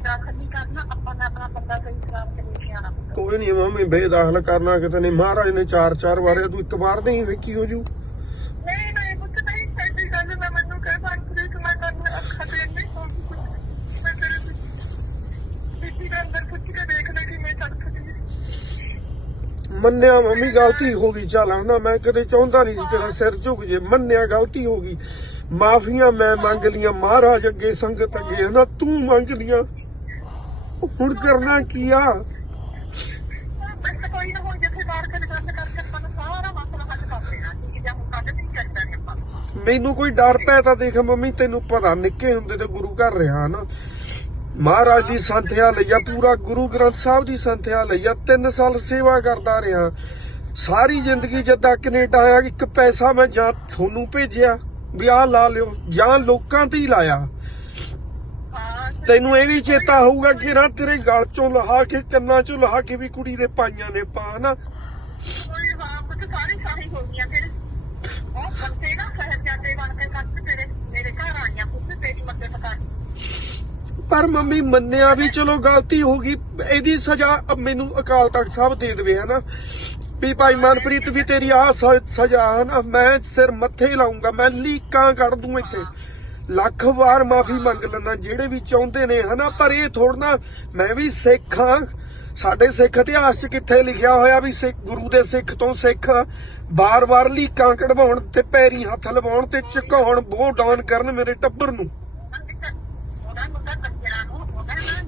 ਬੇਦਾਖਲ ਨਹੀਂ ਕਰਨਾ ਆਪਾਂ ਨੇ ਆਪਣਾ ਬੰਦਾ ਸਹੀ ਸਲਾਮ ਤੇ ਲੈ ਕੇ ਆਣਾ ਹੁੰਦਾ। ਕੋਈ ਨਹੀਂ ਮੰਮੀ ਬੇਦਾਖਲ ਕਰਨਾ ਕਿਤੇ ਨਹੀਂ। ਮਹਾਰਾਜ ਨੇ ਚਾਰ ਚਾਰ ਵਾਰੇ ਤੂੰ ਇੱਕ ਵਾਰ ਨਹੀਂ ਵੇਖੀ ਹੋ ਜੂ। ਨਹੀਂ ਨਹੀਂ ਪੁੱਤ ਨਹੀਂ ਸਾਡੀ ਗੱਲ ਨਾ ਮੈਨੂੰ ਕਹਿ ਸਕਦੀ ਕਿ ਮੈਂ ਕਰਨ ਅੱਖਾਂ ਤੇ ਨਹੀਂ ਸੌਂਦੀ ਕੁਛ। ਮੈਂ ਤੇਰੇ ਬੀਬੀ ਦੇ ਅੰਦਰ ਪੁੱਛ ਕੇ ਦੇਖ ਲੈ ਕਿ ਮੈਂ ਛੱਡ ਸਕਦੀ ਮੰਨਿਆ ਮੰਮੀ ਗਲਤੀ ਹੋ ਗਈ ਚੱਲ ਹਨਾ ਮੈਂ ਕਦੇ ਚਾਹੁੰਦਾ ਨਹੀਂ ਸੀ ਤੇਰਾ ਸਿਰ ਝੁਕ ਜੇ। ਮੰਨਿਆ ਗਲਤੀ ਹੋ ਗਈ। ਮਾਫੀਆਂ ਮੈਂ ਮੰਗ ਲੀਆਂ ਮਹਾਰਾਜ ਅੱਗੇ ਸੰਗਤ ਅੱਗੇ ਹਨਾ ਤੂੰ ਮੰਗ ਲੀਆਂ। ਹੁਣ ਕਰਨਾ ਕੀ ਆ? ਮੈਂ ਕੋਈ ਨਾ ਹੁਣ ਜਿੱਥੇ ਬਾਹਰ ਕੇ ਗੱਲ ਕਰਕੇ ਆਪਾਂ ਨੂੰ ਸਾਰਾ ਮਸਲਾ ਹੱਲ ਕਰ ਦੇਣਾ ਠੀਕ ਹੈ ਹੁਣ ਕੱਢ ਨਹੀਂ ਕਰਦਾ ਨੇ ਆਪਾਂ ਮੈਨੂੰ ਕੋਈ ਡਰ ਪੈ ਤਾਂ ਦੇਖ ਮੰਮੀ, ਤੈਨੂੰ ਪਤਾ ਨਿੱਕੇ ਹੁੰਦੇ ਤੇ ਗੁਰੂ ਘਰ ਰਿਹਾ ਨਾ। ਮਹਾਰਾਜ ਦੀ ਸੰਥਿਆ ਲਈਆ ਪੂਰਾ ਗੁਰੂ ਗ੍ਰੰਥ ਸਾਹਿਬ ਦੀ ਸੰਥਿਆ ਲਈਆ 3 ਸਾਲ ਸੇਵਾ ਕਰਦਾ ਰਿਹਾ। ਸਾਰੀ ਜ਼ਿੰਦਗੀ ਜਦਾਂ ਕੈਨੇਡਾ ਆਇਆ, ਇੱਕ ਪੈਸਾ ਮੈਂ ਜਾਂ ਤੁਹਾਨੂੰ ਭੇਜਿਆ, ਵੀ ਆਹ ਲਾ ਲਿਓ, ਜਾਂ ਲੋਕਾਂ ਤੇ ਹੀ ਲਾਇਆ। ਤੈਨੂੰ ਇਹ ਵੀ ਚੇਤਾ ਹੋਊਗਾ ਕਿ ਨਾ ਤੇਰੇ ਗਲ ਚੋਂ ਲਹਾ ਕੇ ਕੰਨਾਂ ਚੋਂ ਲਹਾ ਕੇ ਵੀ ਕੁੜੀ ਦੇ ਪਾਈਆਂ ਨੇ ਪਾ ਨਾ ਪਰ ਮੰਮੀ ਮੰਨਿਆ ਵੀ ਚਲੋ ਗਲਤੀ ਹੋ ਗਈ। ਇਹਦੀ ਸਜ਼ਾ ਮੈਨੂੰ ਅਕਾਲ ਤਖਤ ਸਾਹਿਬ ਦੇ ਦੇਵੇ ਹਨਾ? ਵੀ ਭਾਈ ਮਨਪ੍ਰੀਤ ਵੀ ਤੇਰੀ ਆ ਸਜ਼ਾ ਹੈ ਨਾ ਮੈਂ ਸਿਰ ਮੱਥੇ ਲਾਉਂਗਾ ਮੈਂ ਲੀਕਾਂ ਕੱਢ ਦੂੰ ਇੱਥੇ। ਲੱਖ ਵਾਰ ਮਾਫੀ ਮੰਗ ਲੈਂਦਾ, ਜਿਹੜੇ ਵੀ ਚਾਹੁੰਦੇ ਨੇ, ਹਨਾ? ਪਰ ਇਹ ਥੋੜਨਾ ਮੈਂ ਵੀ ਸਿੱਖ ਹਾਂ। ਸਾਡੇ ਸਿੱਖ ਇਤਿਹਾਸ 'ਚ ਕਿੱਥੇ ਲਿਖਿਆ ਹੋਇਆ ਵੀ ਸਿੱਖ, ਗੁਰੂ ਦੇ ਸਿੱਖ ਤੋਂ ਸਿੱਖ ਬਾਰ-ਬਾਰ ਲੀਕਾਂ ਕਢਵਾਉਣ ਤੇ ਪੈਰੀ ਹੱਥ ਲਵਾਉਣ ਤੇ ਝੁਕਾਉਣ ਬੋਹ ਡਾਊਨ ਕਰਨ ਮੇਰੇ ਟੱਬਰ ਨੂੰ। ਉਹਦਾ ਮੁੰਡਾ ਕੰਜਰਾਂ ਨੂੰ ਉਹਦਾ ਨਾ